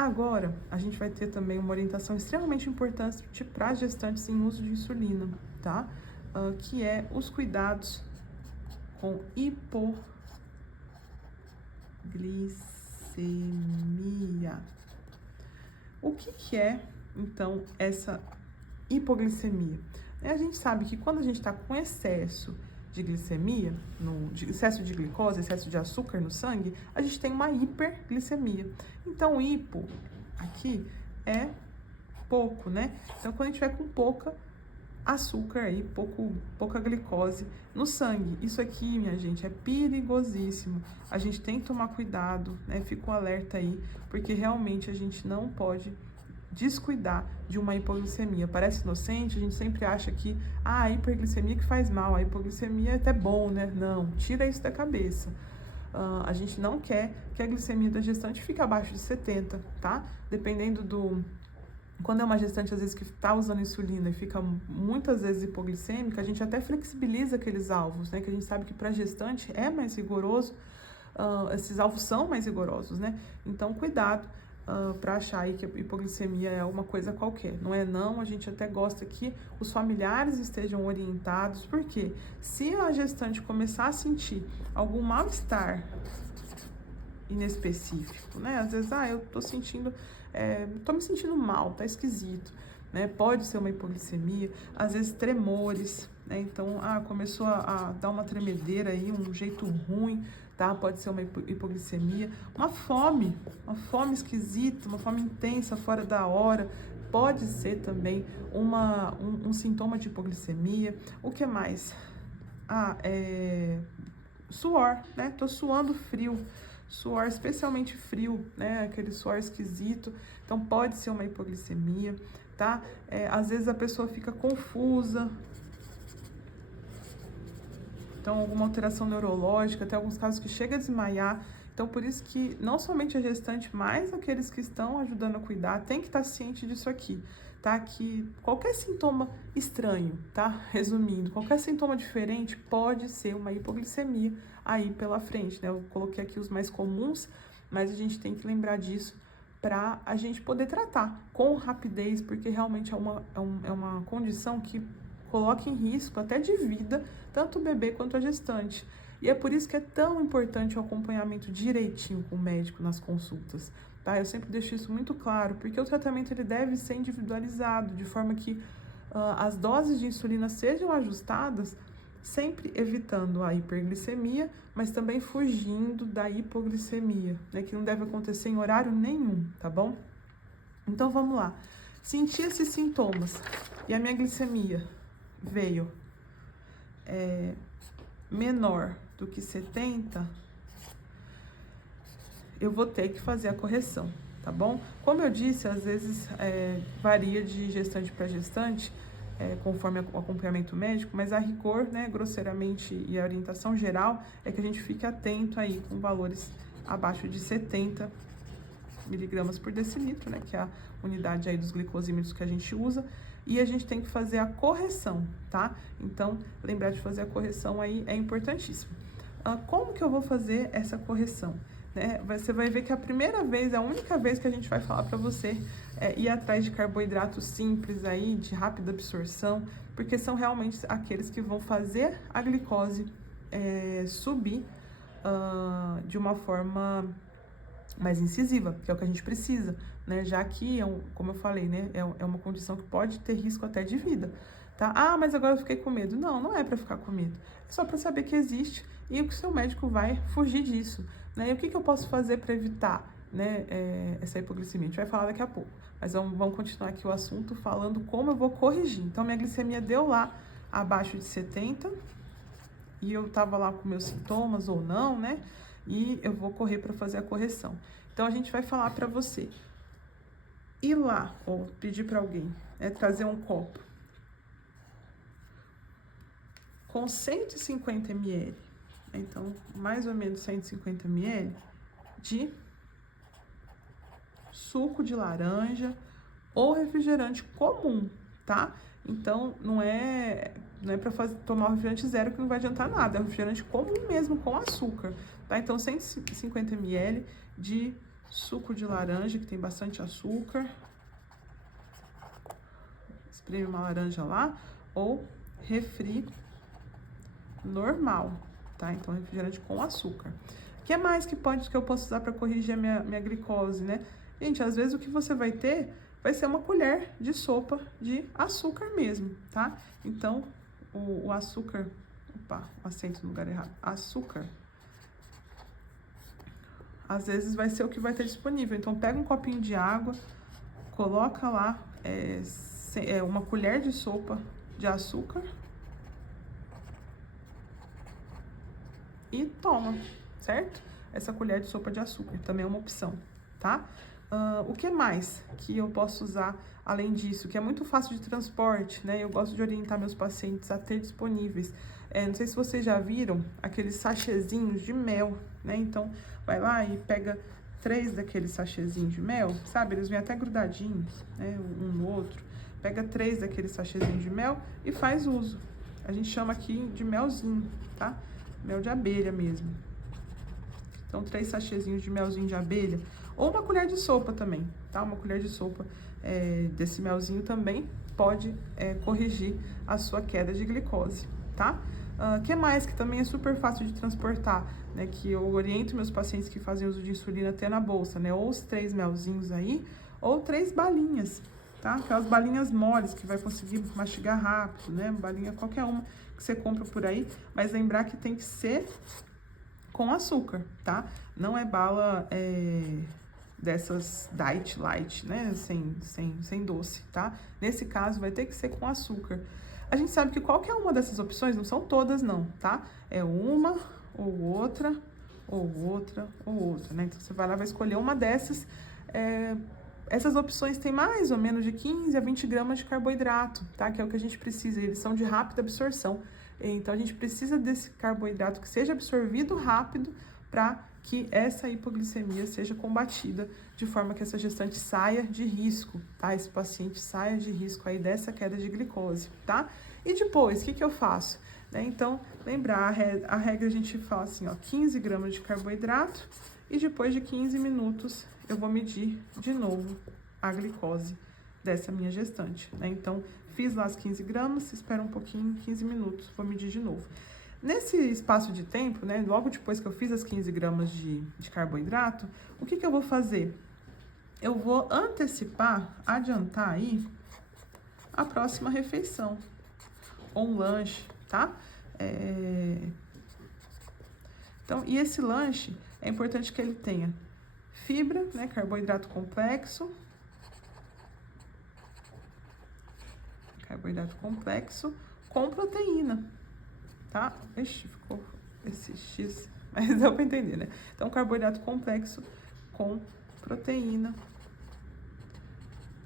Agora, a gente vai ter também uma orientação extremamente importante para gestantes em uso de insulina, tá? Que é os cuidados com hipoglicemia. O que é, então, essa hipoglicemia? A gente sabe que quando a gente está com excesso de glicemia, excesso de glicose, excesso de açúcar no sangue, a gente tem uma hiperglicemia. Então, hipo aqui é pouco, né? Então, quando a gente vai com pouca açúcar aí, pouca glicose no sangue. Isso aqui, minha gente, é perigosíssimo. A gente tem que tomar cuidado, né? Fica um alerta aí, porque realmente a gente não pode descuidar de uma hipoglicemia. Parece inocente, a gente sempre acha que a hiperglicemia que faz mal, a hipoglicemia é até bom, né? Não, tira isso da cabeça. A gente não quer que a glicemia da gestante fique abaixo de 70, tá? Dependendo do... Quando é uma gestante, às vezes, que está usando insulina e fica muitas vezes hipoglicêmica, a gente até flexibiliza aqueles alvos, né? Que a gente sabe que para gestante é mais rigoroso, esses alvos são mais rigorosos, né? Então, cuidado para achar aí que a hipoglicemia é uma coisa qualquer. Não é não, a gente até gosta que os familiares estejam orientados, porque se a gestante começar a sentir algum mal-estar inespecífico, né? Às vezes, eu tô me sentindo mal, tá esquisito, né? Pode ser uma hipoglicemia, às vezes tremores, né? Então, começou a dar uma tremedeira aí, um jeito ruim, tá? Pode ser uma hipoglicemia, uma fome esquisita, uma fome intensa, fora da hora, pode ser também um sintoma de hipoglicemia. O que mais? Suor, né? Tô suando frio. Suor especialmente frio, né? Aquele suor esquisito. Então, pode ser uma hipoglicemia, tá? Às vezes a pessoa fica confusa. Então, alguma alteração neurológica, tem alguns casos que chega a desmaiar. Então, por isso que não somente a gestante, mas aqueles que estão ajudando a cuidar, tem que estar ciente disso aqui, tá? Que qualquer sintoma estranho, tá? Resumindo, qualquer sintoma diferente pode ser uma hipoglicemia aí pela frente, né? Eu coloquei aqui os mais comuns, mas a gente tem que lembrar disso para a gente poder tratar com rapidez, porque realmente é uma condição que coloca em risco até de vida tanto o bebê quanto a gestante. E é por isso que é tão importante o acompanhamento direitinho com o médico nas consultas, tá? Eu sempre deixo isso muito claro, porque o tratamento ele deve ser individualizado, de forma que as doses de insulina sejam ajustadas, sempre evitando a hiperglicemia, mas também fugindo da hipoglicemia, né? Que não deve acontecer em horário nenhum, tá bom? Então, vamos lá. Senti esses sintomas e a minha glicemia veio menor do que 70, eu vou ter que fazer a correção, tá bom? Como eu disse, às vezes varia de gestante para gestante, conforme o acompanhamento médico, mas a rigor, né, grosseiramente, e a orientação geral é que a gente fique atento aí com valores abaixo de 70 miligramas por decilitro, né, que é a unidade aí dos glicosímetros que a gente usa, e a gente tem que fazer a correção, tá? Então, lembrar de fazer a correção aí é importantíssimo. Como que eu vou fazer essa correção? Você vai ver que a primeira vez, a única vez que a gente vai falar para você ir atrás de carboidratos simples aí, de rápida absorção, porque são realmente aqueles que vão fazer a glicose subir de uma forma mais incisiva, que é o que a gente precisa, né? Já que, como eu falei, né? É uma condição que pode ter risco até de vida, tá? Mas agora eu fiquei com medo. Não, não é para ficar com medo. É só para saber que existe e que o seu médico vai fugir disso, né? E o que eu posso fazer para evitar, né? Essa hipoglicemia? A gente vai falar daqui a pouco, mas vamos continuar aqui o assunto falando como eu vou corrigir. Então, minha glicemia deu lá abaixo de 70 e eu tava lá com meus sintomas ou não, né? E eu vou correr para fazer a correção. Então, a gente vai falar para você ir lá, ou pedir para alguém, trazer um copo com 150 ml, então, mais ou menos 150 ml de suco de laranja ou refrigerante comum, tá? Então, não é para tomar um refrigerante zero que não vai adiantar nada, é um refrigerante comum mesmo, com açúcar, tá? Então, 150 ml de suco de laranja, que tem bastante açúcar. Espreme uma laranja lá, ou refri normal, tá? Então, refrigerante com açúcar. O que mais que eu posso usar para corrigir a minha glicose, né? Gente, às vezes o que você vai ter vai ser uma colher de sopa de açúcar mesmo, tá? Então, o açúcar... Opa, acento no lugar errado. Açúcar, às vezes vai ser o que vai ter disponível. Então, pega um copinho de água, coloca lá uma colher de sopa de açúcar e toma, certo? Essa colher de sopa de açúcar também é uma opção, tá? O que mais que eu posso usar além disso? Que é muito fácil de transporte, né? Eu gosto de orientar meus pacientes a ter disponíveis. Não sei se vocês já viram aqueles sachêzinhos de mel, né? Então, vai lá e pega 3 daqueles sachêzinhos de mel, sabe? Eles vêm até grudadinhos, né? Um no outro. Pega 3 daqueles sachêzinhos de mel e faz uso. A gente chama aqui de melzinho, tá? Mel de abelha mesmo. Então, 3 sachêzinhos de melzinho de abelha. Ou uma colher de sopa também, tá? Uma colher de sopa desse melzinho também pode corrigir a sua queda de glicose, tá? Que mais que também é super fácil de transportar, né? Que eu oriento meus pacientes que fazem uso de insulina ter na bolsa, né? Ou os 3 melzinhos aí, ou 3 balinhas, tá? Aquelas balinhas moles que vai conseguir mastigar rápido, né? Balinha qualquer uma que você compra por aí, mas lembrar que tem que ser com açúcar, tá? Não é bala dessas diet light, né? Sem doce, tá? Nesse caso, vai ter que ser com açúcar. A gente sabe que qualquer uma dessas opções, não são todas não, tá? É uma, ou outra, ou outra, ou outra, né? Então, você vai lá, vai escolher uma dessas. Essas opções têm mais ou menos de 15 a 20 gramas de carboidrato, tá? Que é o que a gente precisa, eles são de rápida absorção. Então, a gente precisa desse carboidrato que seja absorvido rápido para que essa hipoglicemia seja combatida de forma que essa gestante saia de risco, tá? Esse paciente saia de risco aí dessa queda de glicose, tá? E depois, o que eu faço? Né? Então, lembrar, a regra a gente fala assim, ó, 15 gramas de carboidrato e depois de 15 minutos eu vou medir de novo a glicose dessa minha gestante, né? Então, fiz lá as 15 gramas, espera um pouquinho, 15 minutos, vou medir de novo. Nesse espaço de tempo, né, logo depois que eu fiz as 15 gramas de carboidrato, o que eu vou fazer? Eu vou adiantar aí a próxima refeição, ou um lanche, tá? Então, e esse lanche, é importante que ele tenha fibra, né, carboidrato complexo com proteína, tá? Ixi, ficou esse X, mas deu pra entender, né? Então, carboidrato complexo com proteína.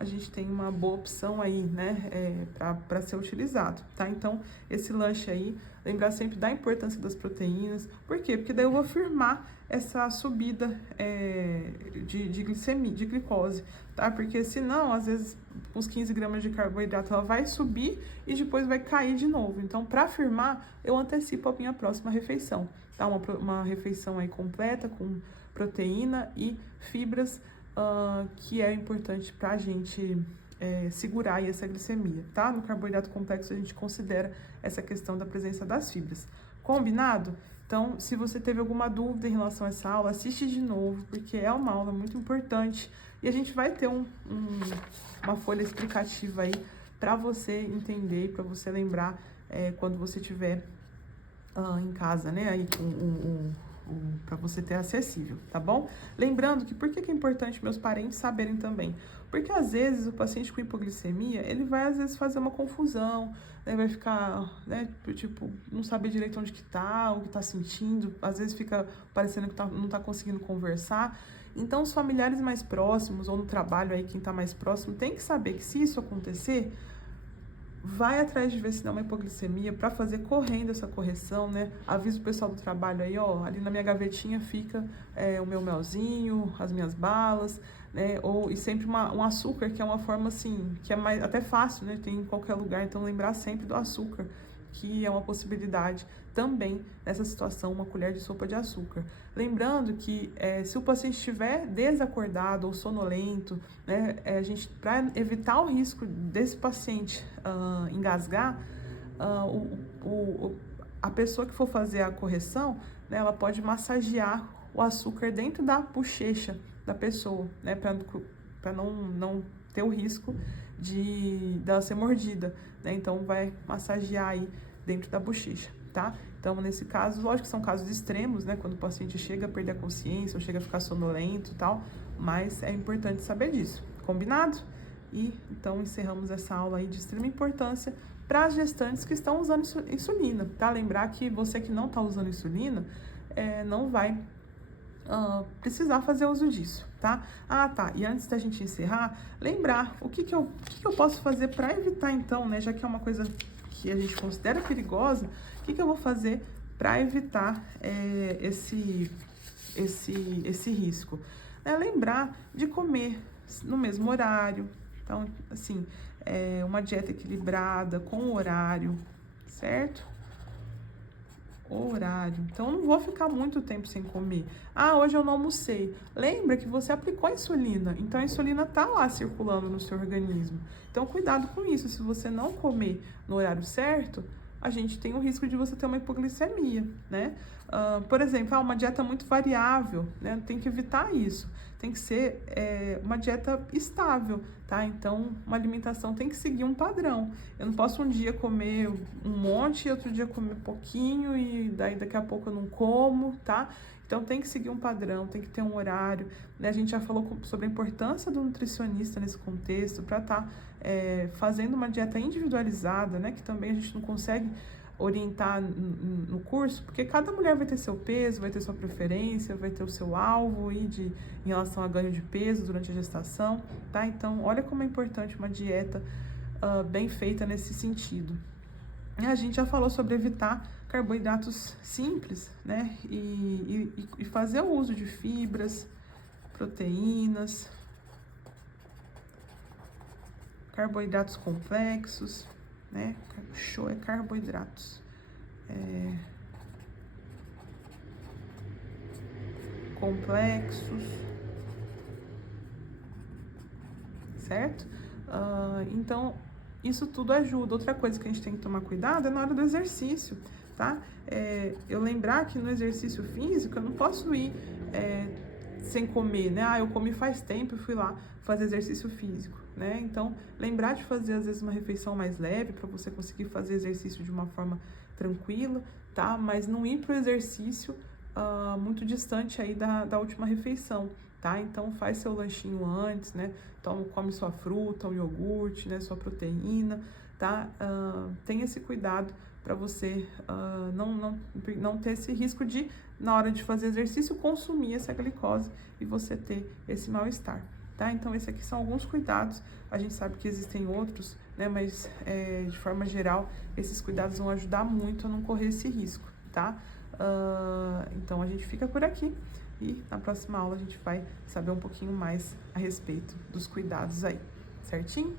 A gente tem uma boa opção aí, né, para ser utilizado, tá? Então, esse lanche aí, lembrar sempre da importância das proteínas. Por quê? Porque daí eu vou firmar essa subida de glicemia, de glicose, tá? Porque senão, às vezes, os 15 gramas de carboidrato, ela vai subir e depois vai cair de novo. Então, para firmar, eu antecipo a minha próxima refeição, tá? Uma refeição aí completa, com proteína e fibras, que é importante para a gente segurar aí essa glicemia, tá? No carboidrato complexo a gente considera essa questão da presença das fibras. Combinado? Então, se você teve alguma dúvida em relação a essa aula, assiste de novo, porque é uma aula muito importante e a gente vai ter uma folha explicativa aí para você entender e para você lembrar quando você estiver em casa, né? Aí para você ter acessível, tá bom? Lembrando que por que é importante meus parentes saberem também? Porque às vezes o paciente com hipoglicemia, ele vai às vezes fazer uma confusão, né? Vai ficar, né, tipo, não saber direito onde que tá, o que tá sentindo, às vezes fica parecendo que não tá conseguindo conversar. Então, os familiares mais próximos, ou no trabalho aí, quem tá mais próximo, tem que saber que se isso acontecer, vai atrás de ver se não é uma hipoglicemia para fazer correndo essa correção, né? Avisa o pessoal do trabalho aí, ó, ali na minha gavetinha fica o meu melzinho, as minhas balas, né? E sempre um açúcar, que é uma forma assim, que é mais até fácil, né? Tem em qualquer lugar, então lembrar sempre do açúcar que é uma possibilidade também nessa situação, uma colher de sopa de açúcar. Lembrando que se o paciente estiver desacordado ou sonolento, né, para evitar o risco desse paciente engasgar, a pessoa que for fazer a correção, né, ela pode massagear o açúcar dentro da bochecha da pessoa, né, para não ter o risco dela ser mordida, né? Então vai massagear aí dentro da bochecha, tá? Então, nesse caso, lógico que são casos extremos, né? Quando o paciente chega a perder a consciência ou chega a ficar sonolento e tal, mas é importante saber disso, combinado? E então encerramos essa aula aí de extrema importância para as gestantes que estão usando insulina, tá? Lembrar que você que não está usando insulina não vai precisar fazer uso disso, tá? Tá. E antes da gente encerrar, lembrar o que eu posso fazer para evitar, então, né? Já que é uma coisa que a gente considera perigosa, o que eu vou fazer para evitar esse risco? Lembrar de comer no mesmo horário. Então, assim, uma dieta equilibrada, com horário, certo? Horário. Então, não vou ficar muito tempo sem comer. Hoje eu não almocei. Lembra que você aplicou a insulina. Então, a insulina tá lá circulando no seu organismo. Então, cuidado com isso. Se você não comer no horário certo, a gente tem o risco de você ter uma hipoglicemia, né? Por exemplo, uma dieta muito variável, né? Tem que evitar isso. Tem que ser uma dieta estável, tá? Então, uma alimentação tem que seguir um padrão. Eu não posso um dia comer um monte e outro dia comer pouquinho e daí daqui a pouco eu não como, tá? Então, tem que seguir um padrão, tem que ter um horário, né? A gente já falou sobre a importância do nutricionista nesse contexto para estar fazendo uma dieta individualizada, né? Que também a gente não consegue orientar no curso, porque cada mulher vai ter seu peso, vai ter sua preferência, vai ter o seu alvo em relação a ganho de peso durante a gestação, tá? Então, olha como é importante uma dieta bem feita nesse sentido. E a gente já falou sobre evitar carboidratos simples, né? E fazer o uso de fibras, proteínas, carboidratos complexos, né? Show é carboidratos. Complexos, certo? Então, isso tudo ajuda. Outra coisa que a gente tem que tomar cuidado é na hora do exercício, tá? Eu lembrar que no exercício físico eu não posso ir sem comer, né? Eu comi faz tempo e fui lá fazer exercício físico, né? Então, lembrar de fazer, às vezes, uma refeição mais leve para você conseguir fazer exercício de uma forma tranquila, tá? Mas não ir pro exercício muito distante aí da última refeição, tá? Então, faz seu lanchinho antes, né? Então, come sua fruta, um iogurte, né? Sua proteína, tá? Tenha esse cuidado para você não ter esse risco de, na hora de fazer exercício, consumir essa glicose e você ter esse mal-estar, tá? Então, esses aqui são alguns cuidados. A gente sabe que existem outros, né? Mas, de forma geral, esses cuidados vão ajudar muito a não correr esse risco, tá? Então, a gente fica por aqui e na próxima aula a gente vai saber um pouquinho mais a respeito dos cuidados aí, certinho?